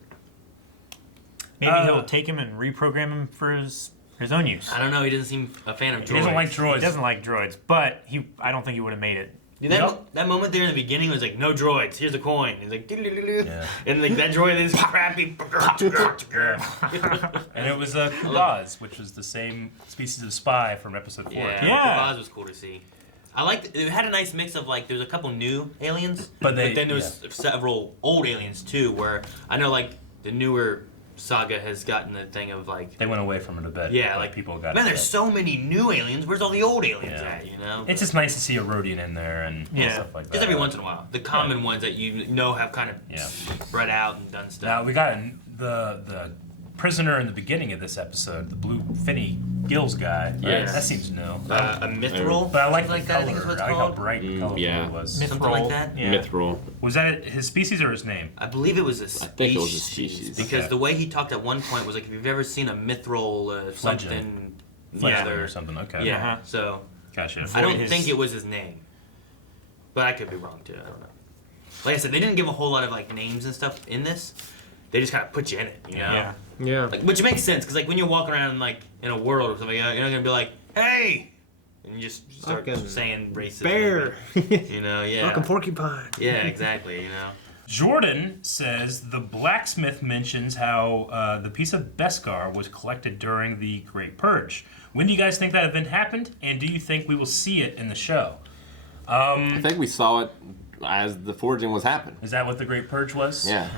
Maybe he'll take him and reprogram him for his own use. I don't know, he doesn't seem a fan of droids. He doesn't like droids. He doesn't like droids, but I don't think he would have made it. Dude, that moment there in the beginning was like, no droids, here's a coin. He's like, Yeah. and like that droid is crappy. And it was Kubaz, which was the same species of spy from Episode 4. Yeah, Yeah. Kubaz was cool to see. I liked it. Had a nice mix of like there was a couple new aliens, But then there was several old aliens too. Where I know like the newer saga has gotten the thing of like They went away from it a bit. yeah, but like people got man, there's upset. so many new aliens. Where's all the old aliens Yeah. at? You know, It's just nice to see a Rodian in there and Yeah. stuff like that. just every once in a while. The common ones that you know have kind of Yeah. spread out and done stuff. Now we got the prisoner in the beginning of this episode, the blue Finny Gills guy. Right? Yes. That seems new. A mithril, But I like the like that. I think is color. what I it's like how called. bright and colorful yeah. it was. Mithril. Something like that. Yeah. Mithril. Was that his species or his name? I believe it was a species. I think it was a species. Because Okay. the way he talked at one point was like, if you've ever seen a mithril something, Fletcher or something. Okay. Yeah. So Gotcha. I don't think it was his name, but I could be wrong too. I don't know. Like I said, they didn't give a whole lot of like names and stuff in this. They just kind of put you in it, you know. Yeah. Like, which makes sense because like when you're walking around like in a world or something, you're not gonna be like, "Hey," and you just start Fucking saying racist. bear. You know. Yeah. Fucking porcupine. Yeah. Exactly. You know. Jordan says the blacksmith mentions how the piece of Beskar was collected during the Great Purge. When do you guys think that event happened, and do you think we will see it in the show? I think we saw it as the forging was happening. Is that what the Great Purge was? Yeah.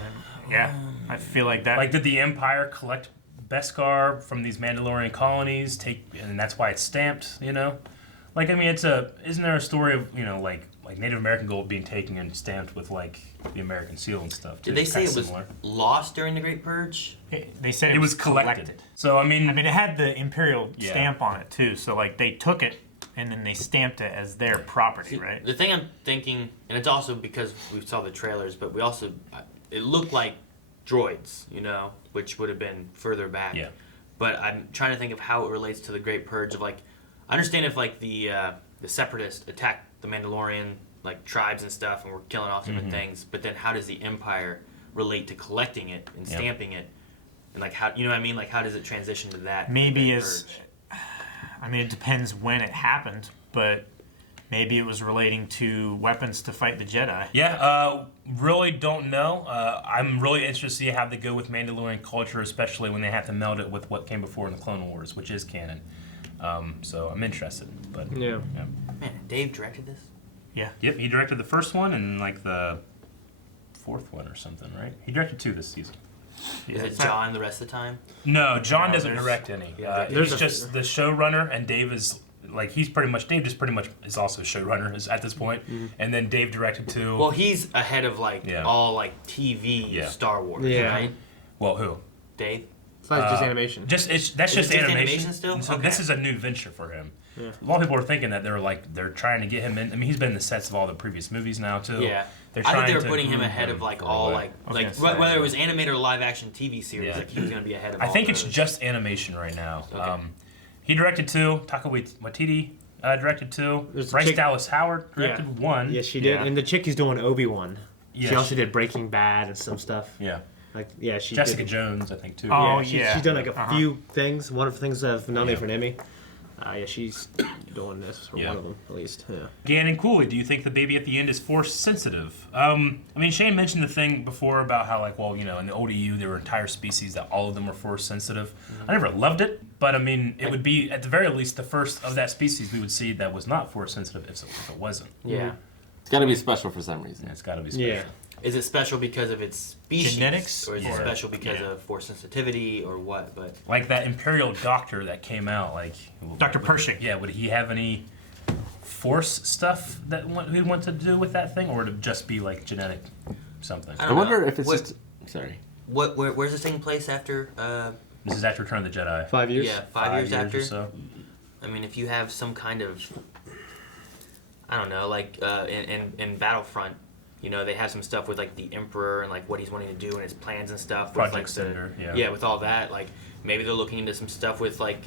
Yeah, I feel like that. Like, did the Empire collect Beskar from these Mandalorian colonies, and that's why it's stamped, you know? Like, I mean, isn't there a story of, you know, like Native American gold being taken and stamped with, like, the American seal and stuff, too? Did they It's say it kinda was similar. lost during the Great Purge? They said It was collected. So, I mean, it had the Imperial stamp on it, too. So, like, they took it and then they stamped it as their property, right? The thing I'm thinking, and it's also because we saw the trailers, but we also, it looked like droids, you know, which would have been further back. Yeah. But I'm trying to think of how it relates to the Great Purge of like, I understand if like the Separatists attacked the Mandalorian like tribes and stuff and were killing off different things, but then how does the Empire relate to collecting it and stamping it, and like how, you know what I mean, like how does it transition to that? Maybe Great as, Purge? I mean, it depends when it happened, but maybe it was relating to weapons to fight the Jedi. yeah, really don't know. I'm really interested to see how they go with Mandalorian culture, especially when they have to meld it with what came before in the Clone Wars, which is canon. So I'm interested. But Yeah. Man, Dave directed this. Yep, he directed the first one and like the fourth one or something, right? He directed 2 this season. Is it John the rest of the time? No, John No, doesn't there's- direct any. There's He's just the showrunner, and Dave is like Dave just pretty much is also a showrunner at this point. And then Dave directed 2. Well, he's ahead of like Yeah. all like TV Yeah. Star Wars, Yeah. right? Well, who? Dave. It's not just animation. That's Is just it just animation. animation still? So Okay. this is a new venture for him. Yeah. A lot of people are thinking that they're trying to get him in. I mean, he's been in the sets of all the previous movies now too. Yeah. They're I think trying they were to putting him groom ahead of like for all what- like was like gonna say, whether it was animated or live action TV series, Yeah. like he was gonna be ahead of. I all think it's those. just animation right now. Okay. He directed 2. Taika Waititi directed 2. There's a Bryce chick- Dallas Howard directed 1. Yeah, she did. Yeah. And the chick is doing Obi-Wan. Yeah, She also did Breaking Bad and some stuff. Yeah. Like, yeah, she Jessica did. Jones, I think too. Oh, Yeah, she's done like a few things. One of the things that have nominated for an Emmy. Yeah, she's doing this, or Yeah. one of them, at least. Yeah. Gannon Cooley, do you think the baby at the end is force sensitive? I mean, Shane mentioned the thing before about how, like, well, you know, in the old EU, there were entire species that all of them were force sensitive. I never loved it, but I mean, it would be, at the very least, the first of that species we would see that was not force sensitive if it wasn't. Yeah. It's got to be special for some reason. Yeah, it's got to be special. Yeah. Is it special because of its species, Genetics? or is it Yeah. special because Yeah. of force sensitivity, or what? But Like that Imperial doctor that came out, like... Dr. would- Pershing. Yeah, would he have any force stuff that he'd want to do with that thing, or would it just be, like, genetic something? I I don't wonder know. if it's What- just. Sorry. where's this taking place after? This is after Return of the Jedi. 5 years? Yeah, 5 years after. or so. I mean, if you have some kind of, I don't know, like in Battlefront, you know, they have some stuff with like the Emperor and like what he's wanting to do and his plans and stuff. Project with, like, Cinder, yeah. Yeah, with all that, like maybe they're looking into some stuff with like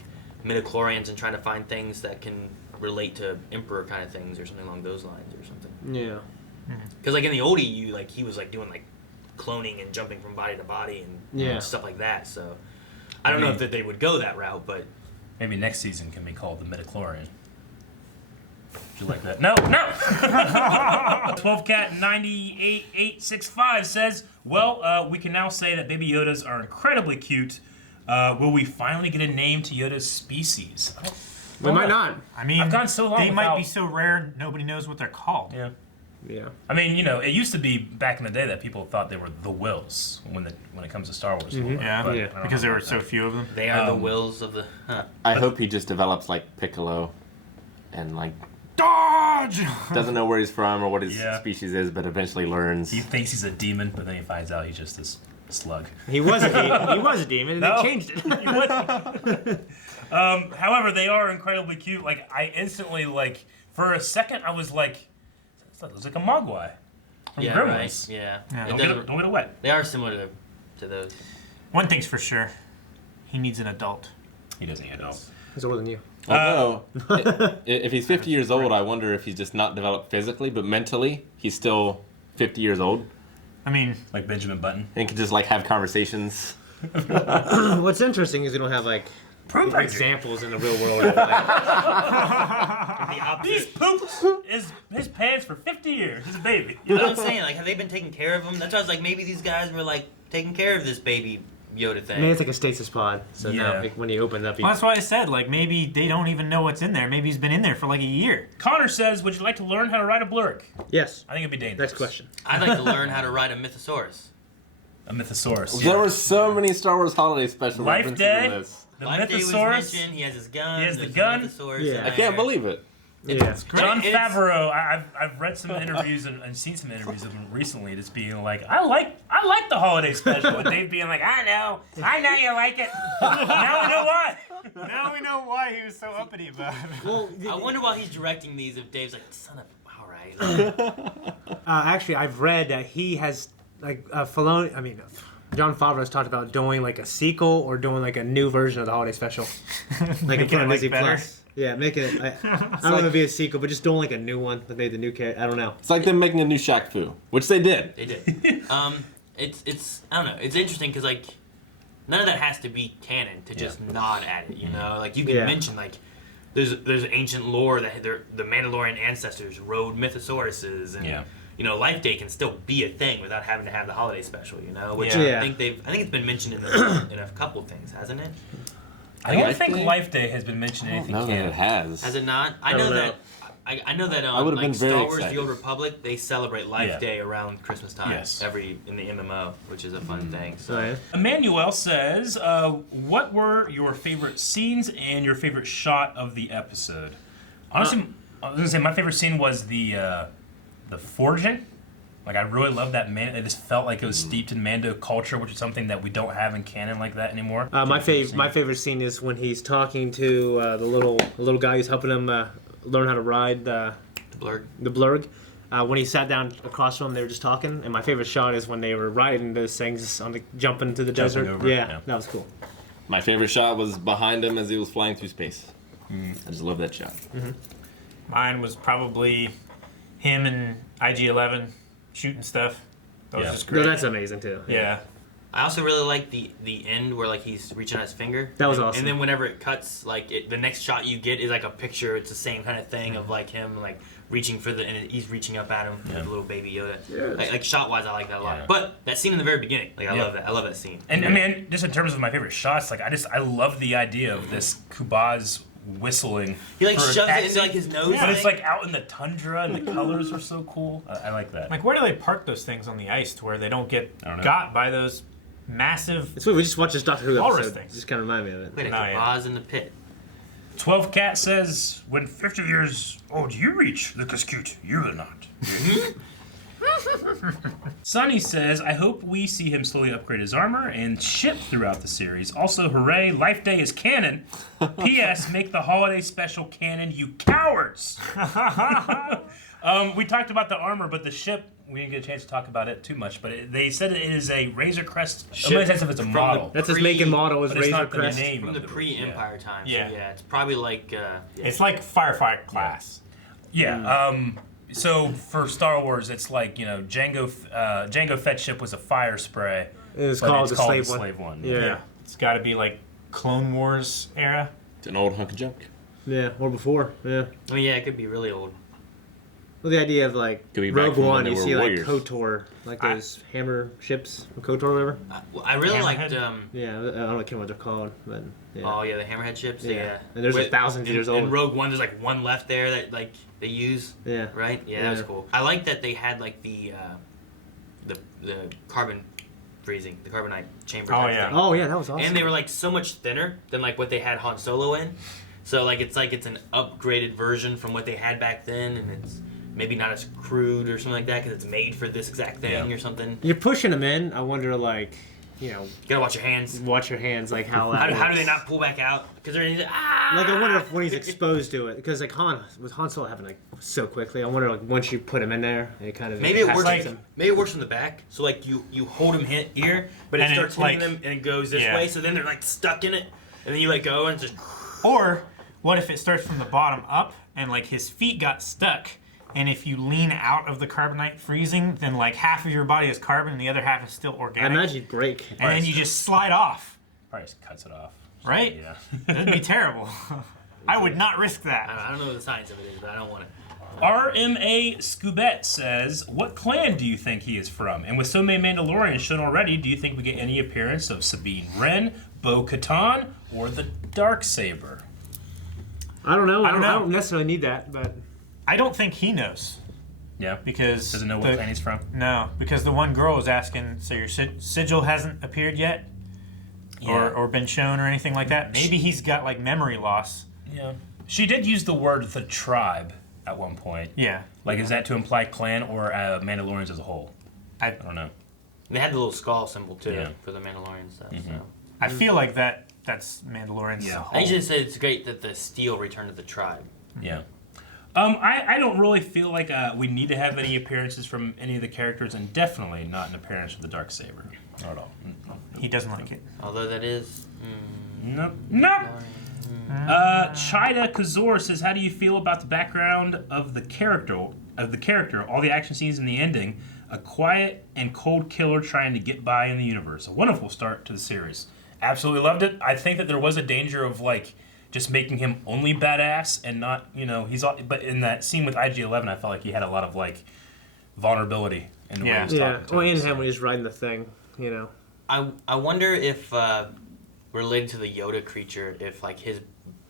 midichlorians and trying to find things that can relate to Emperor kind of things or something along those lines or something. Yeah. Because like in the old EU, like he was like doing like cloning and jumping from body to body and Yeah. stuff like that. So I don't know if that they would go that route, but Maybe next season can be called the midichlorian. Would you like that? No, no! 12cat98865 says, well, we can now say that Baby Yodas are incredibly cute. Will we finally get a name to Yoda's species? We might not. I mean, I've gone so long they might without- be so rare, nobody knows what they're called. Yeah. Yeah. I mean, you know, it used to be back in the day that people thought they were the Wills when it comes to Star Wars. lore, Yeah, but Yeah. I don't because know there were about so that. few of them. they are the wills of the. Huh. I hope he just develops like Piccolo, and like Dodge! doesn't know where he's from or what his Yeah. species is, but eventually learns. He thinks he's a demon, but then he finds out he's just this slug. He was a demon. He was a demon, and No. they changed it. However, they are incredibly cute. Like, I instantly, like, for a second, I was like, it looks like a Mogwai from Yeah, Gremlins. right. Yeah. Yeah. It Don't doesn't- get it wet. They are similar to those. One thing's for sure, he needs an adult. He doesn't get it. He's older than you. Although, if he's 50 years old, I wonder if he's just not developed physically, but mentally, he's still 50 years old. I mean, Like Benjamin Button. And can just like have conversations. What's interesting is we don't have like examples in the real world. Of, like, He's pooped his pants for 50 years. He's a baby. You know what I'm saying? Like, have they been taking care of him? That's why I was like, maybe these guys were like taking care of this baby Yoda thing. maybe it's like a stasis pod. So now Yeah. like, when you open up, you well, that's why I said, like, maybe they don't even know what's in there. Maybe he's been in there for like a year. Connor says, would you like to learn how to ride a blurg? yes. I think it'd be dangerous. Next question. I'd like to learn how to ride a Mythosaurus. A Mythosaurus. There were so many Star Wars holiday special Life references Day? in this. The Life Day was Mythosaurus. mentioned. He has his gun. He has the there's gun. Mythosaurus Yeah. in I can't there. believe it. Yeah. John It's- Favreau, I've read some interviews and seen some interviews of him recently, just being like, I like the holiday special, and Dave being like, I know you like it. Now we know why. Now we know why he was so uppity about it. Well, I wonder while he's directing these if Dave's like, son of, all right. actually, I've read that he has like Filoni. I mean, John Favreau's talked about doing like a sequel or doing like a new version of the holiday special, like in front of it, Disney like, better? Plus. Yeah, making it. I don't know if it'd be a sequel, but just doing like a new one that made the new character. I don't know. It's like them making a new Shaq Fu, which they did. They did. It's I don't know. It's interesting because like none of that has to be canon to just nod at it. You know, like you can Yeah. mention like there's ancient lore that the Mandalorian ancestors rode Mythosauruses and. Yeah. You know, Life Day can still be a thing without having to have the holiday special. You know, which Yeah. I think it's been mentioned in a couple things, hasn't it? I don't Life think Day? Life Day has been mentioned in anything No, canon. it has. Has it not? I don't know know. that. I know that I would've like been very Star Wars: excited. The Old Republic, they celebrate Life Yeah. Day around Christmas time. Yes. In the MMO, which is a fun thing. So. Oh, yeah. Emmanuel says, what were your favorite scenes and your favorite shot of the episode? Honestly, I was gonna say my favorite scene was the forging. Like, I really loved that it just felt like it was steeped in Mando culture, which is something that we don't have in canon like that anymore. My favorite scene is when he's talking to the little guy who's helping him learn how to ride the Blurg. blurg. When he sat down across from him, they were just talking. And my favorite shot is when they were riding those things on the jumping to the desert. over, Yeah, yeah. that was cool. My favorite shot was behind him as he was flying through space. I just love that shot. Mine was probably him and IG-11 shooting stuff. That was Yeah. just No, great. that's amazing too. Yeah. I also really like the end where like he's reaching on his finger. That was And- awesome. And then whenever it cuts, like the next shot you get is like a picture. It's the same kind of thing of like him like reaching for and he's reaching up at him for the little baby Yoda. Yes. Like shot wise, I like that a lot. Yeah. But that scene in the very beginning, like I Yeah. love that. I love that scene. And I mean, just in terms of my favorite shots, like I love the idea of this Kubaz whistling. He like for a shoves it taxi. into like his nose. But it's thing. like out in the tundra, and the colors are so cool. I like that. Like, where do they park those things on the ice to where they don't get I don't know. got by those massive... It's weird. We just watched this Doctor Who Walrus episode. things. Just kind of remind me of it. Wait, a No, yeah. Kabaz in the pit. 12 Cat says, when 50 years old you reach, Lucas Cute, you will not. Sonny says, I hope we see him slowly upgrade his armor and ship throughout the series. Also, hooray, Life Day is canon. P.S. Make the holiday special canon, you cowards! We talked about the armor, but the ship, we didn't get a chance to talk about it too much, but they said it is a Razor Crest. I'm not if it's a model. That's his make and model is but it's Razor not the Crest. name From of the the pre-Empire times. Yeah. So yeah, it's probably like. It's like firefighter class. Yeah. So for Star Wars, it's like Jango Fett's ship was a fire spray. It was but called it's the called slave one. Yeah. Yeah. It's got to be like Clone Wars era. It's an old hunk of junk. Yeah, or before. Yeah. I mean, yeah, it could be really old. Well, the idea of like Could be back Rogue from when One, they you were see warriors. like KOTOR, like those hammer ships, KOTOR or whatever. I really Hammerhead? liked. Yeah, I don't know what they're called, but yeah. Oh yeah, the Hammerhead ships. Yeah. Yeah, And there's like thousands of years old. In Rogue One, there's like one left there that like they use. Yeah. Right. Yeah, that was Yeah. cool. I like that they had like the carbon freezing, the carbonite chamber. Oh, type yeah. thing. Oh yeah, that was awesome. And they were like so much thinner than like what they had Han Solo in. So like it's an upgraded version from what they had back then, and it's maybe not as crude or something like that because it's made for this exact thing Yeah. or something. You're pushing them in. I wonder, like, you know, You gotta watch your hands. watch your hands, like how that How do works. they not pull back out? Because they're Like, I wonder if when he's exposed to it, because like Han Solo happened like so quickly. I wonder like once you put him in there, it kind of Maybe it works. passes him. Maybe it works from the back. So like you hold them here, but it And starts it's hitting like- them and it goes this yeah. way. So then they're like stuck in it, and then you let go and it's just Or what if it starts from the bottom up and like his feet got stuck, and if you lean out of the carbonite freezing, then like half of your body is carbon and the other half is still I organic. imagine you'd break. And then you just slide off. Probably just cuts it off. Right? Yeah. That'd be terrible. I would not risk that. I don't know what the science of it is, but I don't want it. RMA Scoobette says, what clan do you think he is from? And with so many Mandalorians shown already, do you think we get any appearance of Sabine Wren, Bo-Katan, or the Darksaber? I don't know. I don't know. I don't necessarily need that, but I don't think he knows. Yeah. Because Doesn't know what clan he's from? No, because the one girl was asking, so your sigil hasn't appeared yet? Yeah. Or been shown or anything like that? Maybe he's got like memory loss. Yeah. She did use the word the tribe at one point. Yeah. Like, is that to imply clan or Mandalorians as a whole? I don't know. They had the little skull symbol too Yeah. for the Mandalorian stuff. Mm-hmm. So. I feel like that's Mandalorians as a I whole. just said it's great that the steel returned to the tribe. Yeah. I don't really feel like we need to have any appearances from any of the characters, and definitely not an appearance from the Darksaber. Not at all. He doesn't like it. Although that is... Nope. Nope. Chida Kazor says, how do you feel about the background of the character, all the action scenes and the ending? A quiet and cold killer trying to get by in the universe. A wonderful start to the series. Absolutely loved it. I think that there was a danger of, like, just making him only badass and not, but in that scene with IG-11, I felt like he had a lot of, like, vulnerability in the way he was talking to Well, and us, him when he's riding the thing, I wonder if, related to the Yoda creature, if, like, his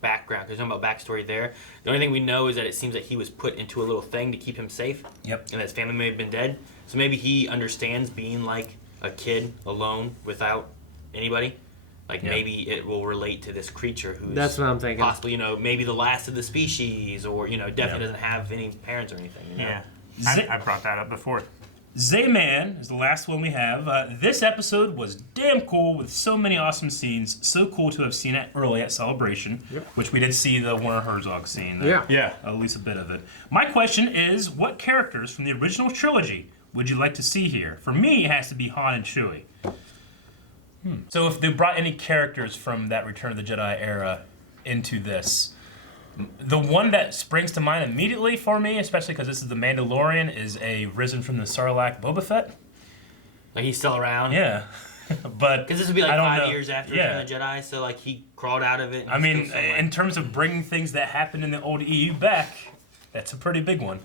background, because talking about backstory there, the only thing we know is that it seems that he was put into a little thing to keep him safe. Yep. And that his family may have been dead. So maybe he understands being, like, a kid alone without anybody. Like, maybe it will relate to this creature who's... That's what I'm thinking. Possibly, maybe the last of the species, or, definitely doesn't have any parents or anything. Yeah. I brought that up before. Zayman is the last one we have. This episode was damn cool with so many awesome scenes. So cool to have seen it early at Celebration, which we did see the Werner Herzog scene. Yeah. At least a bit of it. My question is, what characters from the original trilogy would you like to see here? For me, it has to be Han and Chewie. So if they brought any characters from that Return of the Jedi era into this, the one that springs to mind immediately for me, especially because this is the Mandalorian, is a risen from the Sarlacc Boba Fett. Like, he's still around? Yeah. But because this would be like I don't 5 know. years after Return of the Jedi, so like he crawled out of it. I mean, in terms of bringing things that happened in the old EU back, that's a pretty big one.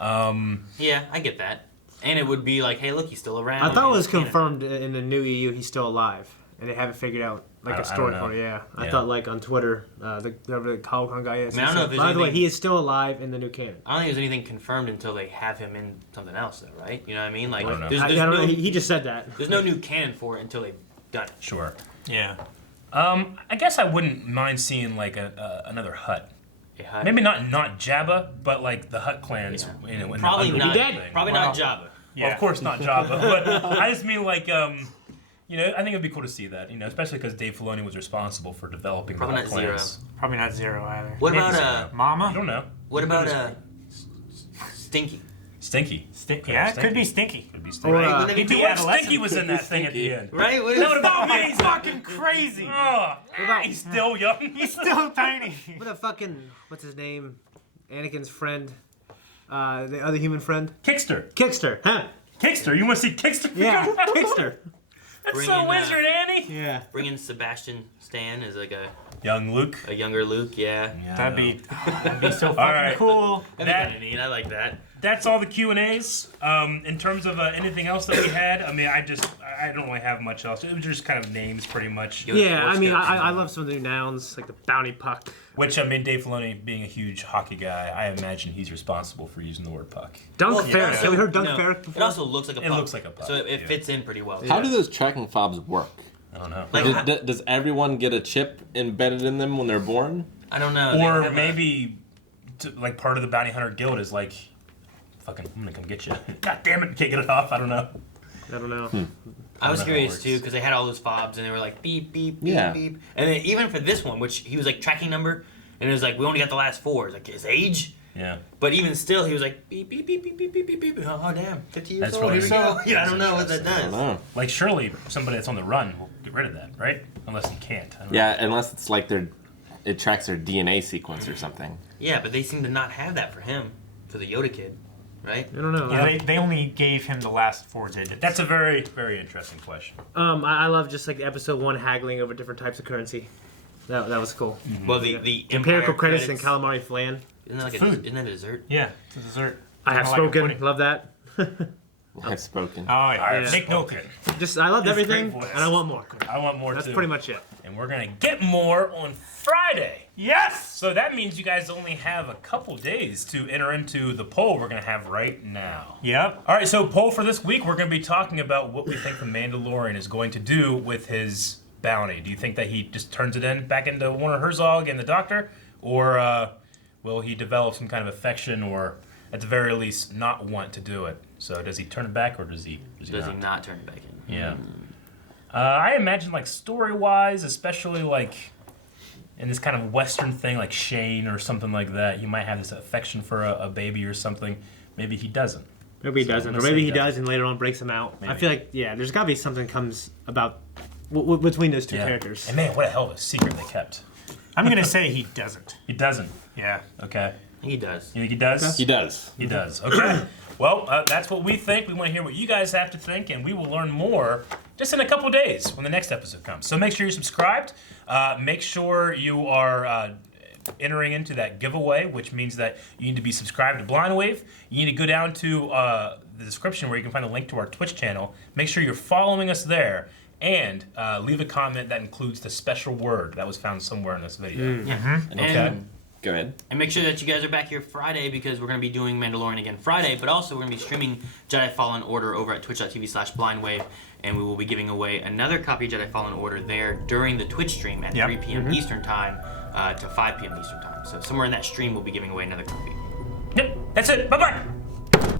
Yeah, I get that. And it would be like, hey, look, he's still around. I thought it was confirmed in the new EU he's still alive, and they haven't figured out like a story for it. Yeah, I thought like on Twitter, whoever the Comic-Con guy is. I mean, I don't know if there's by the way, anything- he is still alive in the new canon. I don't think there's anything confirmed until they have him in something else, though, right? You know what I mean? Like, I don't know. there's I don't know. no, He just said that. there's no new canon for it until they've done it. Sure. Yeah. I guess I wouldn't mind seeing like another Hutt. Yeah, Maybe not Jabba, but like the Hutt clans. Yeah. In the Probably Underworld not. thing. Probably not Jabba. Well, of course not Jabba, but I just mean like, I think it'd be cool to see that, especially because Dave Filoni was responsible for developing Probably the not Hutt clans. Zero. Probably not Zero either. What Maybe about Zero. Mama? You don't know. What about Stinky? Stinky. Yeah, it could be Stinky. Could be Stinky. Or, Wouldn't it be he'd be cool? adolescent. Stinky was in that thing at the end. Right? What That would have been He's amazing. fucking crazy. Oh, about- he's still young. He's still tiny. What a fucking what's his name? Anakin's friend, the other human friend, Kickster. Kickster. Huh? Kickster. You want to see Kickster? Yeah, Kickster. That's Bring so in, wizard, Annie. Yeah. Bringing Sebastian Stan as like Young Luke. a younger Luke, yeah. That'd be so fucking right. cool. That'd be That- kind of neat. I like that. That's all the Q&As. In terms of anything else that we had, I mean, I don't really have much else. It was just kind of names, pretty much. Yeah, I mean, Force I love some of the new nouns like the bounty puck. Which, I mean, Dave Filoni being a huge hockey guy, I imagine he's responsible for using the word puck. Dunk Well, Ferret. Have we heard Dunk you know, Ferret It before? also looks like a puck. It looks like a puck, So it yeah. fits in pretty well. How do those tracking fobs work? I don't know. Like, Does everyone get a chip embedded in them when they're born? I don't know. They Or have maybe, like, part of the Bounty Hunter Guild is like, fucking, I'm gonna come get you. God damn it, can't get it off. I don't know. I don't know. I was how that curious works. too because they had all those fobs and they were like beep beep beep Yeah. beep, and then even for this one, which he was like tracking number, and it was like we only got the last 4. It's like his age, Yeah. but even still, he was like beep beep beep beep beep beep beep beep. Oh damn, 50 years That's old. really Here we go. Yeah, I don't know what that I does. don't know. Like, surely somebody that's on the run will get rid of that, right? Unless you can't. I don't know. Yeah, unless it's like they're it tracks their DNA sequence or something. Yeah, but they seem to not have that for him, for the Yoda kid, right? I don't know. Yeah, they only gave him the last 4 digits. That's a very, very interesting question. I love just like episode 1 haggling over different types of currency. That was cool. Well, the Empirical Empire credits and calamari flan. Isn't that like Food. isn't that a dessert? Yeah, it's a dessert. I have Kinda like a spoken. pudding. Love that. I've spoken. Oh, yeah. Yeah. Take note. Just I loved It's everything, great voice. and I want more. I want more That's too. pretty much it. And we're gonna get more on Friday. Yes! So that means you guys only have a couple days to enter into the poll we're gonna have right now. Yep. All right, so poll for this week, we're gonna be talking about what we think the Mandalorian is going to do with his bounty. Do you think that he just turns it back into Werner Herzog and the Doctor, or will he develop some kind of affection, or at the very least not want to do it? So does he turn it back, or does he not turn it back in? Yeah. I imagine, like, story-wise, especially, like, in this kind of Western thing, like Shane or something like that, you might have this affection for a baby or something. Maybe he doesn't. Maybe he doesn't, or maybe he does and later on breaks him out. Maybe. I feel like, yeah, there's gotta be something comes about between those two characters. And man, what a hell of a secret they kept. I'm going to say he doesn't. He doesn't. Yeah. Okay. He does. You think he does? He does. He does. Okay. Well, that's what we think. We want to hear what you guys have to think, and we will learn more just in a couple days when the next episode comes. So make sure you're subscribed. Make sure you are entering into that giveaway, which means that you need to be subscribed to Blind Wave. You need to go down to the description where you can find a link to our Twitch channel. Make sure you're following us there, and leave a comment that includes the special word that was found somewhere in this video. Okay. Go ahead. And make sure that you guys are back here Friday, because we're going to be doing Mandalorian again Friday, but also we're going to be streaming Jedi Fallen Order over at twitch.tv/blindwave, and we will be giving away another copy of Jedi Fallen Order there during the Twitch stream at 3 p.m. Eastern Time to 5 p.m. Eastern Time. So somewhere in that stream we'll be giving away another copy. Yep, that's it. Bye-bye.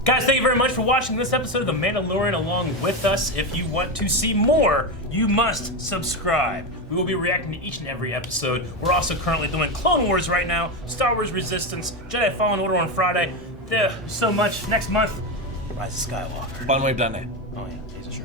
Guys, thank you very much for watching this episode of The Mandalorian along with us. If you want to see more, you must subscribe. We will be reacting to each and every episode. We're also currently doing Clone Wars right now, Star Wars Resistance, Jedi Fallen Order on Friday. So much. Next month, Rise of Skywalker. Blindwave.net. Oh yeah, he's a shirt.